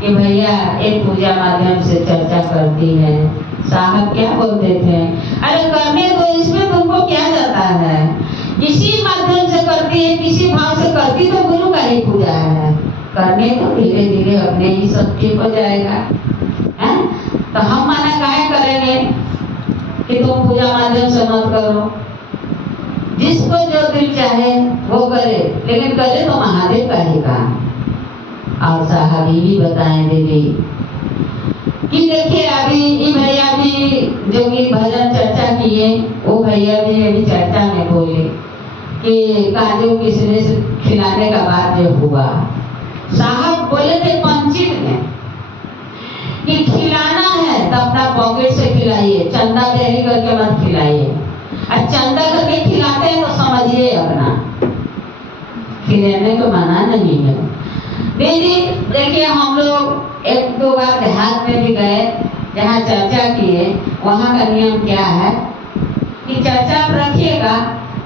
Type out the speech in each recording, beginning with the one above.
कि भैया एक पूजा माध्यम से चर्चा करती है। साहब क्या बोलते थे, अरे करने दो, इसमें तुमको क्या जाता है, किसी माध्यम से करती है, किसी भाव से करती तो गुरु का ही पूजा है, करने तो धीरे धीरे अपने ही सब ठीक हो जाएगा है? तो हम मना काहे करेंगे कि तुम पूजा माध्यम से मत करो। जिसको जो दिल चाहे वो करे, लेकिन करे तो महादेव का ही काम। और साहब ये भी बताएं दीदी कि देखिए अभी ये भैया भी जो कि भजन चर्चा किए, वो भैया भी अभी चर्चा में बोले कि काजू किशमिश खिलाने का बात जो हुआ, साहब बोले थे पंचित में कि खिलाना है तो अपना पॉकेट से खिलाइए, चंदा बेरी करके मत खिलाइए। और चंदा करके खिलाते हैं तो समझिए अपना, खिलाने को मना नहीं है। दीदी देखिए हम लोग एक दो बार देहात में भी गए, जहाँ चर्चा किए, वहाँ का नियम क्या है कि चर्चा आप रखिएगा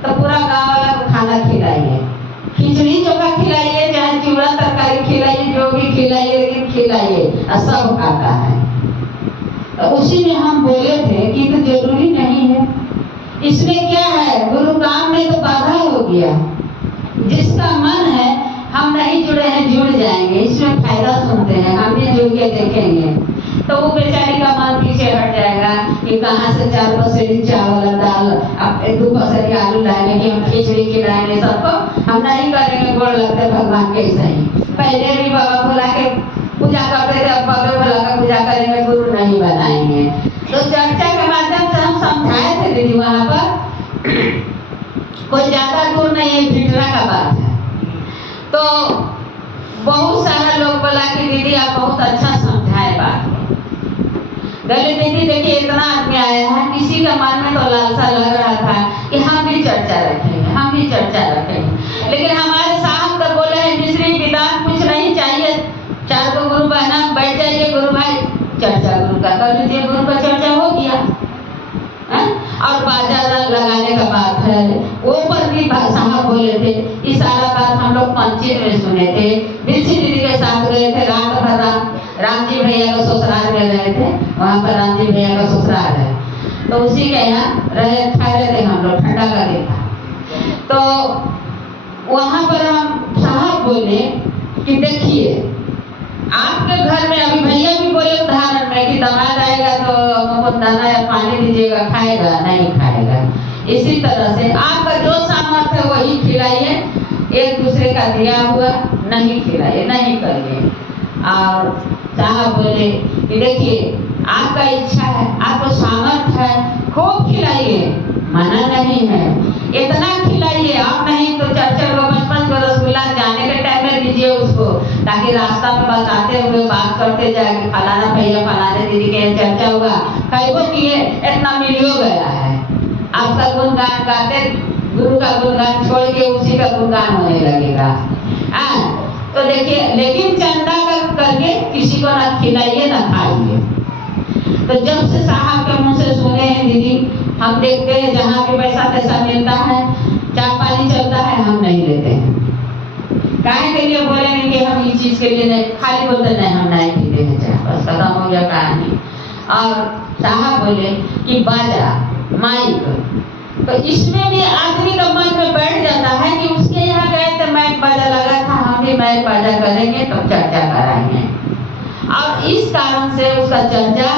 तो पूरा गांव वाला को खाना खिलाइए, खिचड़ी चोखा खिलाइए, चाहे चूड़ा तरकारी खिलाइए, जो भी खिलाइए, लेकिन खिलाइए और सब खाता है। तो उसी में हम बोले थे कि तो जरूरी नहीं है, इसमें क्या है, गुरु काम में तो बाधा हो गया। जिसका मन है हम नहीं जुड़े हैं जुड़ जाएंगे, इसमें फायदा सुनते हैं, हम भी जुड़ के देखेंगे तो वो बेचारी का मन पीछे हट जाएगा कि कहाँ से 4 पसेरी चावल दाल, अब 2 पसेरी आलू लाएंगे कि हम खिचड़ी खिलाएंगे सबको, हम नहीं करेंगे। गोड़ लगते भगवान के सही, पहले भी बाबा बुला के पूजा करते थे, अब बाबा बुला कर पूजा करेंगे, गुरु नहीं बनाएंगे। तो चर्चा के माध्यम से हम समझाए थे दीदी, वहाँ पर कोई ज्यादा दूर नहीं है, भिटरा का बात है। तो बहुत सारा लोग बोला कि दीदी आप बहुत अच्छा समझाए बात। पहले दीदी देखिए इतना आदमी आया है, किसी का मन में तो लालसा लग रहा था कि हम भी चर्चा रखेंगे, हम भी चर्चा रखेंगे, लेकिन हमारे साहब तो बोले हैं मिश्री विदान कुछ नहीं चाहिए, 4 को गुरु बहना बैठ जाइए, गुरु भाई चर्चा गुरु का कर लीजिए, गुरु का चर्चा हो गया है? और बाजा लगाने का बात है, वो पर भी साहब बोले थे। ये सारा बात हम लोग पंचित में सुने थे, बिल्सी दीदी के साथ गए थे, रात भर राम जी भैया का ससुराल में रहे थे, वहाँ पर राम जी भैया का ससुराल है, तो उसी के यहाँ रहे ठहरे थे हम लोग, ठंडा का दिन था। तो वहाँ पर हम साहब बोले कि देखिए आपके घर में, अभी भैया भी बोले उदाहरण में कि दामाद आएगा तो हमको दाना या पानी दीजिएगा, खाएगा नहीं खाएगा, इसी तरह से आपका जो सामर्थ्य है वही खिलाइए, एक दूसरे का दिया हुआ नहीं खिलाइए, नहीं करिए। और साहब बोले कि देखिए आपका इच्छा है, आपको सामर्थ्य है, खूब खिलाइए, मना नहीं है, इतना खिलाइए। आप नहीं तो 4-4 को 55 को रसगुल्ला जाने के टाइम में दीजिए उसको, ताकि रास्ता में बताते हुए बात करते जाए कि फलाना भैया फलाने दीदी के चर्चा हुआ, कई वो किए इतना मिलियो गया है, आपका गुणगान गाते, गुरु का गुणगान छोड़ के उसी का गुणगान होने लगेगा। तो देखिए, लेकिन चंदा करके किसी को ना खिलाइए ना खाइए। तो जब से साहब के मुंह से सुने हैं दीदी, हम देखते हैं जहाँ भी पैसा तैसा मिलता है, चाय पानी चलता है, हम नहीं लेते हैं। काहे के लिए बोले नहीं कि हम इस चीज के लिए नहीं, खाली बोलते नहीं हम नहीं पीते हैं चाय, बस खत्म हो गया कहानी। और साहब बोले कि बाजा माइक, तो इसमें भी आदमी का मन में बैठ जाता है कि उसके यहाँ गए तो माइक बाजा लगा था, हम भी माइक बाजा करेंगे तो चर्चा कराएंगे, और इस कारण से उसका चर्चा